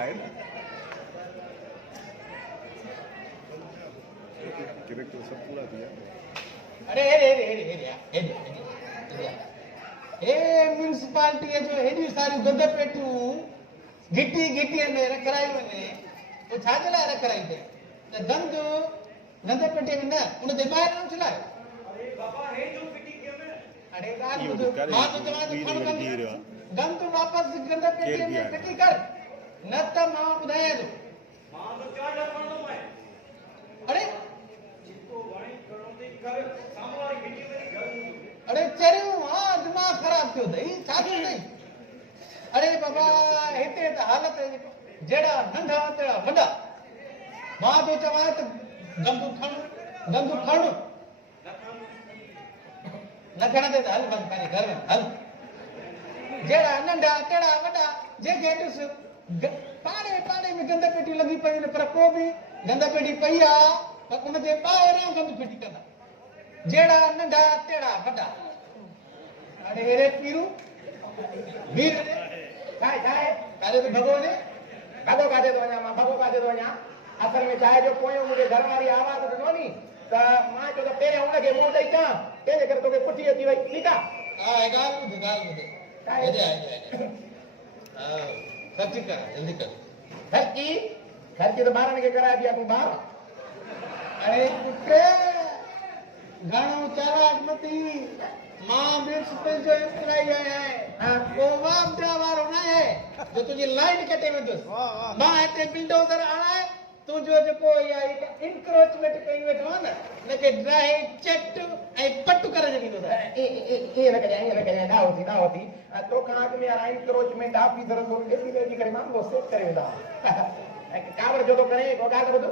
आहे ना कैरेक्टर सब पूरा दिया अरे हे म्युनिसिपालिटी जो हेडी सारी गंद पेटियूं गिटी में रखराई वने तो छा चला रखराई थे त गंद पेटी में ना उन दे बाहर न चला अरे बाबा हे जो गिटी के में अरे गाल मां तो जमा तो खण गंद वापस गंद पेटी में पेटी कर न त मां बुधाए दो मां तो क्या डर पड़ो मैं अरे तो वाणी करोती कर सामवारी गिटी मेरी घर अरे चरियो हां दिमाग खराब थियो दई छाती नहीं अरे बाबा हिते त हालत जेड़ा नंढा तेड़ा वडा मां तो चवा त गंदू खण न खण दे हल बंद करे घर में हल जेड़ा नंढा तेड़ा वडा जे गेटस पाड़े में गंद पेटी लगी पई पर को भी गंद पेटी पई आ पर उन जे ॿाहिरां गंद पेटी कंदा जेड़ा नंढा तेड़ा वडा अरे रे पीरू वीर चाहे काले तो भगवान भागो काजे तो वञा मां भागो काजे तो वञा असल में चाहे जो पोयो मुझे घर वाली आवाज ॾिनो नी त मां जो त पहिरियों उनखे मुंहुं ॾेई चा तंहिंजे करे तोखे पुठी अची वई ठीकु आहे हा ॻाल्हि ॿुध हा ख़र्च कर जल्दी कर ख़र्ची त ॿारनि खे कराए ॾिया तूं ॿार अरे पुट घणो चालाक मती मां म्युनिसिपल जो एम्प्लॉय है हां वो वापड़ा वारो ना है जो तुझे लाइन कटे में दोस्त मां हिते बिल्डोजर आना है तू जो या इंक्रोचमेंट कई वेठो न नके ड्राई चट ऐ पट्टू करे जणींदो ए न करे ना होती तो खाक में यार इंक्रोचमेंट ऑफिसर को लेडी करे मामलो सेट करे वेंदा कावड़ जो तो करे को गा कर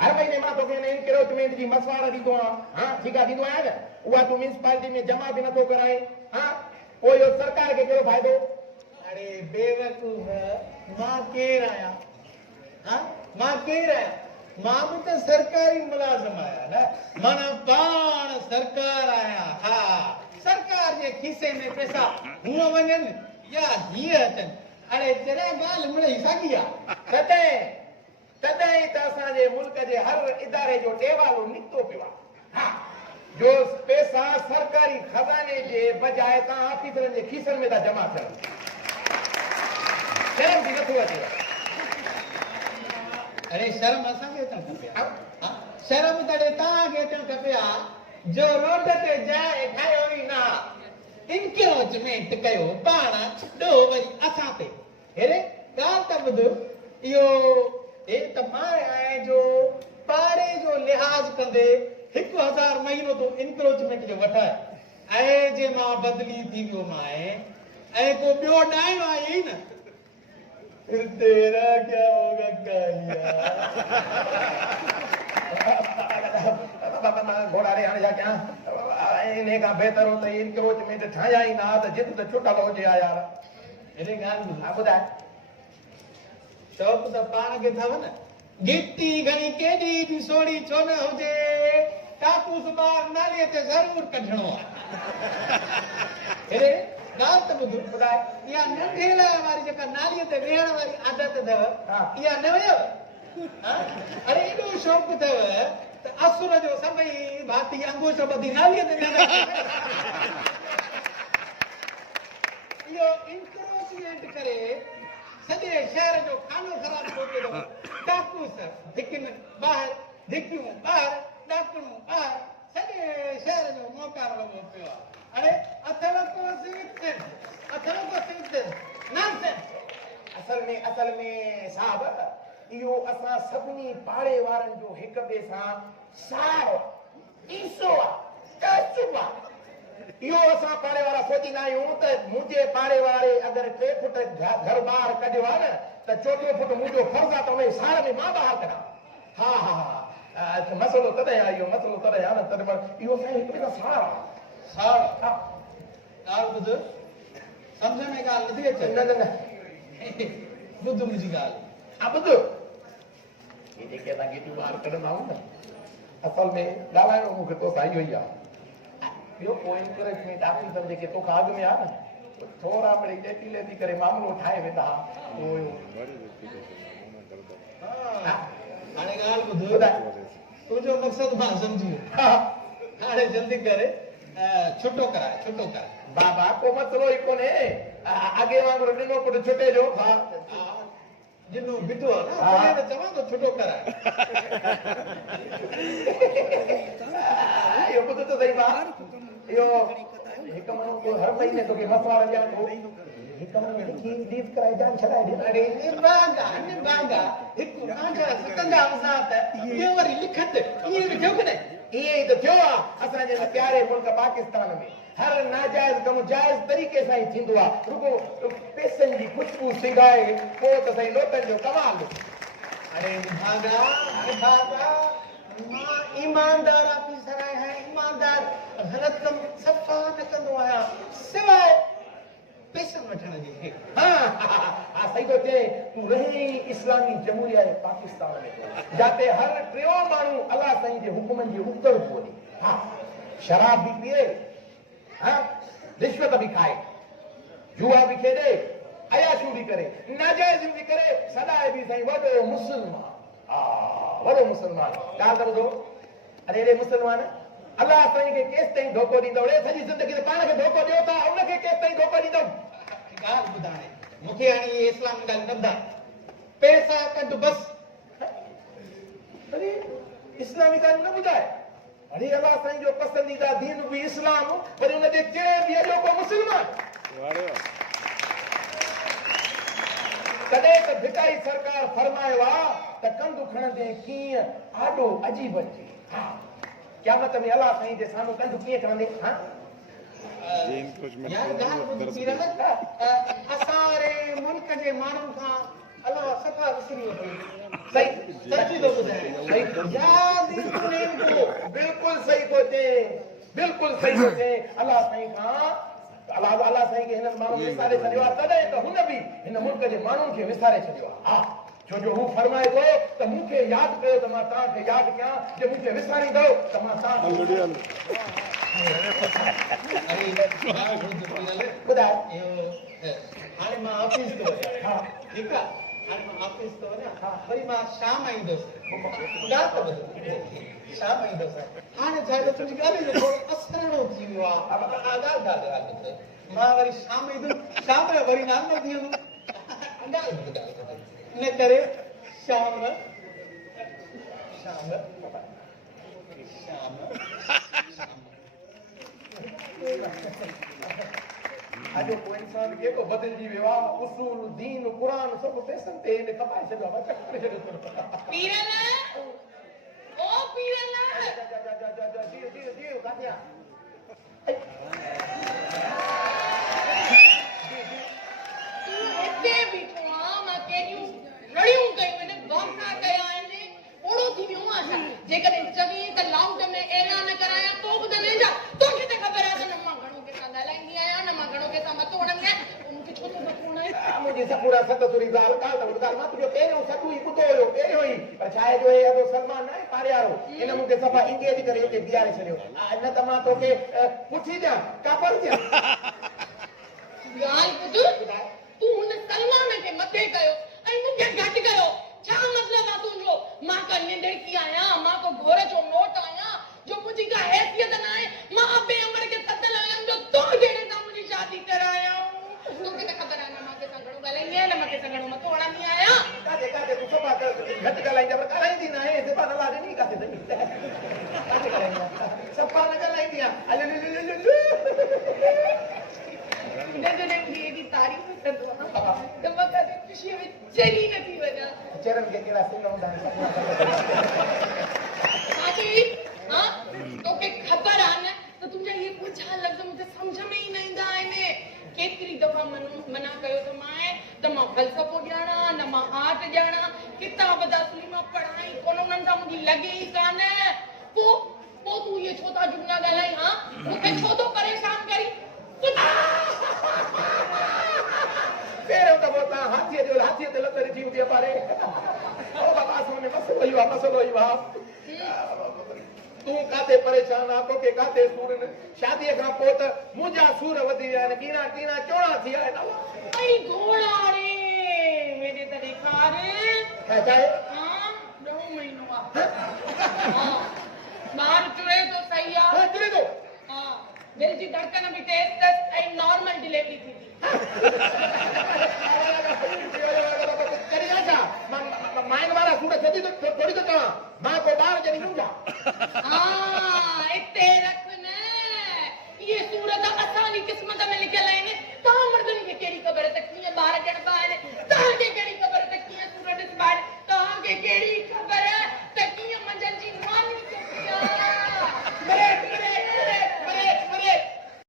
हर महीने मां तोखे इंक्रोचमेंट जी मसवाड़ दीदो हां ठीका दीदो है न उहा तू म्युनिसिपालिटी में जमा भी न तो कराए हां कोई सरकार के केड़ो फायदो अरे बेवकूफ मां केर आया हां मां केर आया मां भी तो सरकारी मुलाजिम आया ना माना पाण सरकार आया हां सरकार जे खीसे में पैसा हुआ वञन या हिय अचन अरे तेरा गाल मिले सागिया तदे त असांजे मुल्क जे हर इदारे जो टेवालो निकतो पियो हां जो पैसा सरकारी खजाने जे बजाय ता ऑफिसरन जे खीसन में ता जमा कर शर्म भी नथो अचे अरे शर्म असा के ता खपया शर्म तड़े ता के ता खपया जो रोड ते जाए ठायो ही ना इंक्रोचमेंट कयो पाण दो वरी असा ते हेरे गाल त बुध यो ए त मां आए जो पाड़े जो लिहाज कंदे 1000 महीनो तो इंक्रोचमेंट जो वठाए ऐ जे मां बदली थी वियो माए ऐ को बियो डायो आई न फिर तेरा क्या होगा कालिया घोड़ा रे हाने जा क्या इने का बेहतर हो त इंक्रोचमेंट ठाया ही ना त जित त छुटल हो जे यार एने गाल बुधा शौक त पाण के थव न गिट्टी घणी केडी भी सोड़ी छो न हुजे कापूस बार नाली ते जरूर कढणो अरे गाल त बुधाए या नंढेला वारी जेका नाली ते वेहण वारी आदत थव या न वयो हां अरे एडो शौक थव त असुर जो सभई भाती अंगूठ बधी नाली ते यो इंक्रोचमेंट करे सॼे शहर जो खानो ख़राब थो थिए कापूस धिकिन ॿाहिरि धिकियूं ॿाहिरि ॾाकणूं ॿाहिरि सॼे शहर जो मोकार लॻो पियो आहे अरे अथव को सिविक नॉनसेंस असल में साहब इहो असां सभिनी पाड़े वारनि जो हिक ॿिए सां सार ईसो आहे तजुब आहे यो असा पाड़े वाला सोचींदा आहियूं त मुंहिंजे पाड़े वारे अगरि 3 फुट घर ॿाहिरि कढियो आहे न त 4 फुट मुंहिंजो फर्ज़ आहे त उन साल में मां ॿाहिरि कढां हा मसलो तॾहिं आहे इहो मसलो तॾहिं आहे न तॾहिं इहो साईं हिकिड़े खां सार हा ॻाल्हि ॿुध सम्झ में ॻाल्हि नथी अचे न ॿुध मुंहिंजी ॻाल्हि हा ॿुध हे जेके असां गिटियूं ॿाहिरि कढंदा आहियूं न असल में ॻाल्हाइणो मूंखे तोसां इहो ई आहे ॿियो को इंक्रोचमेंट ऑफिसर जेके तोखां अॻु में आहे न थोरा मिड़ी ॾेती लेती करे मामलो ठाहे वेंदा हाणे ॻाल्हि ॿुध तुंहिंजो मक़सद मां सम्झी वियुमि हाणे जल्दी करे छुटो कराए बाबा को मसलो ई कोन्हे अॻे वांगुरु ॾिनो पुटु छुटे जो जिन्नो बिठो आहे न त चवां थो छुटो कराए इहो ॿुध त सही बा इहो हिकु माण्हू को हर महीने तोखे मसवाड़ ॾियण थो हिकु माण्हू लिखी लीव कराए जान छॾाए ॾे अरे निभागा हिकु मांजा सतंजा वज़ात इहो वरी लिखत इहे बि थियो कॾहिं इहे ई त थियो आहे असांजे प्यारे मुल्क पाकिस्तान में हर नाजाइज़ कमु जाइज़ तरीक़े सां ई थींदो आहे रुगो पैसनि जी खुशबू सिंगाए पोइ त साईं नोटनि जो कमाल अरे निभागा मां ईमानदार ऑफिसर आहियां ईमानदार ग़लत कमु सफ़ा न कंदो आहियां सिवाय पैसनि वठण जी हाँ सही तो चे तू रही इस्लामी जमहूरिया पाकिस्तान में जाते हर टियों माण्हू अल्लाह साईं जे हुकुमनि जी उबतड़ कोन्हे हाँ शराब भी पिए हाँ रिश्वत भी खाए जुआ भी खेॾे अयाशू भी करे नाजाइज़ भी करे सदाए भी साईं वॾो मुसलमान वॾो मुसलमान ॻाल्हि त ॿुधो अरे एॾे मुसलमान अल्लाह साईं खे केसि ताईं धोखो ॾींदव सॼी ज़िंदगी त पाण खे धोखो ॾियो था उनखे केसि ताईं धोखो ॾींदव ॻाल्हि ॿुधाए मूंखे हाणे इहे इस्लाम ॻाल्हि न ॿुधाए पैसा कढ बस अरे इस्लामी ॻाल्हि न ॿुधाए अरे अल्लाह साईं जो पसंदीदा दीन बि इस्लाम वरी उनजे चेहरे बि अॼो को मुसलमान तॾहिं त भिटाई सरकार फरमायो आहे त कंधु खणंदे कीअं आॾो अजीब अचे क़यामत में अल्लाह साईं जे साम्हूं कंधु कीअं खणंदे यार ॻाल्हि ॿुधी असांजे मुल्क जे माण्हुनि खां अलाह सफ़ा विसरी वठो सही सची थो ॿुधाए बिल्कुलु सही थो चए बिल्कुलु सही थो चए अल्लाह साईं खां अल्लाह साईं खे हिन माण्हू विसारे छॾियो आहे तॾहिं त हुन बि हिन मुल्क जे माण्हुनि खे विसारे छॾियो आहे हा छो जो हू फरमाए थो त मूंखे यादि कयो त मां तव्हांखे यादि कयां जे मूंखे विसारींदव त मां तव्हांखे ॿुधाए हाणे मां ऑफिस थो वञा ठीकु आहे हाणे मां ऑफिस थो वञा वरी मां शाम ईंदुसि शाम ईंदुसि हाणे छा आहे तुंहिंजी ॻाल्हि जो थोरो असरणो थी वियो आहे मां वरी शाम ईंदुसि शाम जो वरी नॉर्मल थी वेंदुमि इन करे शाम अॼु को इंसान केॾो बदिलजी वियो आहे उसूल दीन क़ुर सभु पैसनि ते हिन कमाए छॾियो आहे जेकॾहिं चवी त लाउड में ऐलान कराया तो बि त न जा तोखे त ख़बर आहे त न मां घणो कंहिंसां ॻाल्हाईंदी आहियां न मां घणो कंहिंसां मथो हणंदी आहियां मूंखे छो थो मथो हणाए मुंहिंजी सपूरा सत तुरी ॻाल्हि ॻाल्हि त ॻाल्हि मां तुंहिंजो पहिरियों सतू ई ॿुधो हुयो पहिरियों ई पर छा आहे जो हे अदो सलमान न आहे पारियारो हिन मूंखे सफ़ा इंगेज करे हिते बीहारे छॾियो न त मां तोखे पुछी ॾियां कापर ॾियां ॻाल्हि ॿुध तूं हुन सलमान खे मथे कयो ऐं मूंखे घटि कयो छा मतिलबु आहे तुंहिंजो मां का निंडकी आहियां मां को घोर जो नोट आहियां जो मुंहिंजी का हैसियत न आहे मां अबे अमर खे सदल आहियां जो तो जहिड़े सां मुंहिंजी शादी करायां तोखे त ख़बर आहे न मां कंहिंसां घणो ॻाल्हाईंदी आहियां न मां कंहिंसां घणो मथो हणंदी आहियां काथे तूं सफ़ा घटि ॻाल्हाईंदा पर ॻाल्हाईंदी न आहे सिफ़ा न ला ॾिनी काथे सफ़ा न ॻाल्हाईंदी आहे जॾहिं मुंहिंजी एॾी तारीफ़ कंदो आहे त मां कॾहिं ख़ुशीअ में चरी नथी वञा चरनि खे कहिड़ा सिंग हूंदा आहिनि तोखे ख़बर आहे न त तुंहिंजा इहे पुछा लफ़्ज़ मूंखे सम्झ में ई न ईंदा आहिनि केतिरी दफ़ा मना कयो त मां फ़लसफ़ो ॼाणा न मां आर्ट ॼाणा किताब दासुली मां पढ़ाई कोन उन्हनि सां मुंहिंजी लॻे ई कान पोइ तूं इहे छो था जुमला ॻाल्हाई हा मूंखे छो थो परेशान करी पहिरियों दफ़ो तव्हां हाथीअ ते लत ॾिठी हूंदी आहे पारे मसलो ई आहे तू काथे परेशान आ तो के काथे सूर न शादी का पोत मुजा सूर वधी विया ने बीना टीना चोड़ा थी आए ना आई घोड़ा रे मेरे तड़े कार है जाए हां 9 महीनों हां बाहर चुरे तो सही आ हां चले दो हां दिल जी धड़कन भी तेज तेज आई नॉर्मल डिलीवरी थी करी आजा माइन वाला सूर सदी तो थोड़ी तो मां को बाहर जनी नुंगा हां इतने